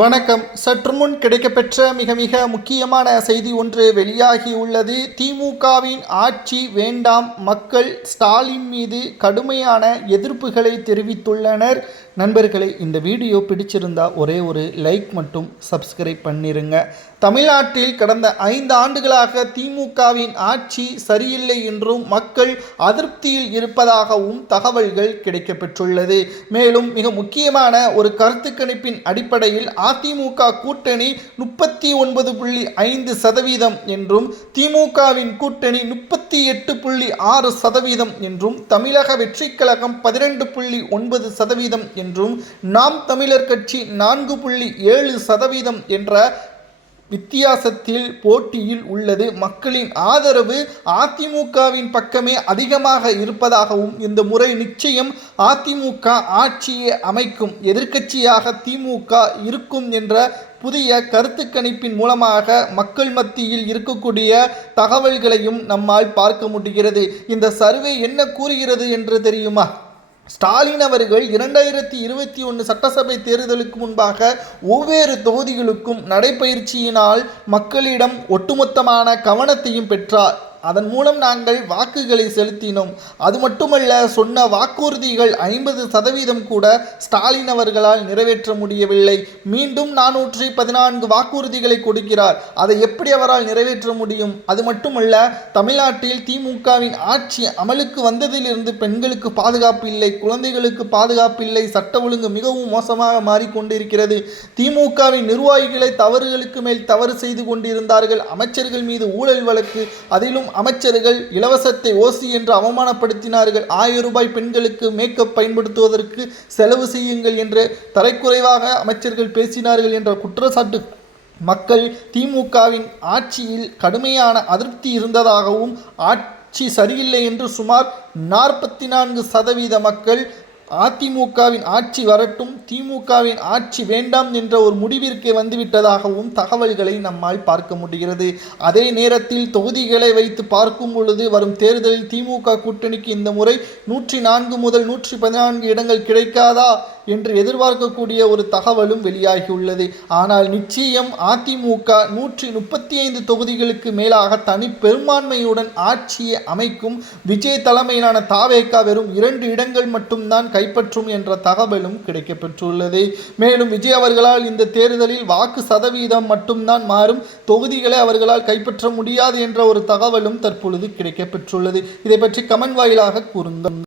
வணக்கம். சற்று முன் கிடைக்கப்பெற்ற மிக முக்கியமான செய்தி ஒன்று வெளியாகியுள்ளது. திமுகவின் ஆட்சி வேண்டாம், மக்கள் ஸ்டாலின் மீது கடுமையான எதிர்ப்புகளை தெரிவித்துள்ளனர். நண்பர்களே, இந்த வீடியோ பிடிச்சிருந்தா ஒரே ஒரு லைக் மட்டும் சப்ஸ்கிரைப் பண்ணிருங்க. தமிழ்நாட்டில் கடந்த 5 ஆண்டுகளாக திமுகவின் ஆட்சி சரியில்லை என்றும் மக்கள் அதிருப்தியில் இருப்பதாகவும் தகவல்கள் கிடைக்கப்பெற்றுள்ளது. மேலும் மிக முக்கியமான ஒரு கருத்து கணிப்பின் அடிப்படையில் அதிமுக கூட்டணி 39.5% என்றும் திமுகவின் கூட்டணி 38.6% என்றும் தமிழக வெற்றிக் கழகம் 12.9% என்றும் நாம் தமிழர் கட்சி 4.7% என்ற வித்தியாசத்தில் போட்டியில் உள்ளது. மக்களின் ஆதரவு அதிமுகவின் பக்கமே அதிகமாக இருப்பதாகவும் இந்த முறை நிச்சயம் அதிமுக ஆட்சியை அமைக்கும், எதிர்க்கட்சியாக திமுக இருக்கும் என்ற புதிய கருத்து கணிப்பின் மூலமாக மக்கள் மத்தியில் இருக்கக்கூடிய தகவல்களையும் நம்மால் பார்க்க முடிகிறது. இந்த சர்வே என்ன கூறுகிறது என்று தெரியுமா? ஸ்டாலின் அவர்கள் 2021 சட்டசபை தேர்தலுக்கு முன்பாக ஒவ்வொரு தொகுதிகளுக்கும் நடைபயிற்சியினால் மக்களிடம் ஒட்டுமொத்தமான கவனத்தையும் பெற்றார். அதன் மூலம் நாங்கள் வாக்குகளை செலுத்தினோம். அது மட்டுமல்ல, சொன்ன வாக்குறுதிகள் 50% கூட ஸ்டாலின் அவர்களால் நிறைவேற்ற முடியவில்லை. மீண்டும் 414 வாக்குறுதிகளை கொடுக்கிறார். அதை எப்படி அவரால் நிறைவேற்ற முடியும்? அது மட்டுமல்ல, தமிழ்நாட்டில் திமுகவின் ஆட்சி அமலுக்கு வந்ததிலிருந்து பெண்களுக்கு பாதுகாப்பு இல்லை, குழந்தைகளுக்கு பாதுகாப்பு இல்லை, சட்ட ஒழுங்கு மிகவும் மோசமாக மாறிக்கொண்டிருக்கிறது. திமுகவின் நிர்வாகிகளை தவறுகளுக்கு மேல் தவறு செய்து கொண்டிருந்தார்கள். அமைச்சர்கள் மீது ஊழல் வழக்கு, அதிலும் அமைச்சர்கள் இலவசத்தை ஓசி என்று அவமானப்படுத்தினார்கள். 1000 ரூபாய் பெண்களுக்கு மேக்கப் பயன்படுத்துவதற்கு செலவு செய்யுங்கள் என்று தரைக்குறைவாக அமைச்சர்கள் பேசினார்கள் என்ற குற்றச்சாட்டு மக்கள் திமுகவின் ஆட்சியில் கடுமையான அதிருப்தி இருந்ததாகவும், ஆட்சி சரியில்லை என்று சுமார் 44% மக்கள் அதிமுகவின் ஆட்சி வரட்டும், திமுகவின் ஆட்சி வேண்டாம் என்ற ஒரு முடிவிற்கு வந்துவிட்டதாகவும் தகவல்களை நம்மால் பார்க்க முடிகிறது. அதே நேரத்தில் தொகுதிகளை வைத்து பார்க்கும் பொழுது வரும் தேர்தலில் திமுக கூட்டணிக்கு இந்த முறை 104 முதல் 114 இடங்கள் கிடைக்காதா என்று எதிர்பார்க்கக்கூடிய ஒரு தகவலும் வெளியாகியுள்ளது. ஆனால் நிச்சயம் அதிமுக 135 தொகுதிகளுக்கு மேலாக தனி பெரும்பான்மையுடன் ஆட்சியை அமைக்கும். விஜய் தலைமையிலான தாவேகா வெறும் 2 இடங்கள் மட்டும்தான் கைப்பற்றும் என்ற தகவலும் கிடைக்கப்பெற்றுள்ளது. மேலும் விஜய் அவர்களால் இந்த தேர்தலில் வாக்கு சதவீதம் மட்டும்தான் மாறும், தொகுதிகளை அவர்களால் கைப்பற்ற முடியாது என்ற ஒரு தகவலும் தற்பொழுது கிடைக்கப்பெற்றுள்ளது. இதை பற்றி கமெண்ட் வாயிலாக கூறுங்கள்.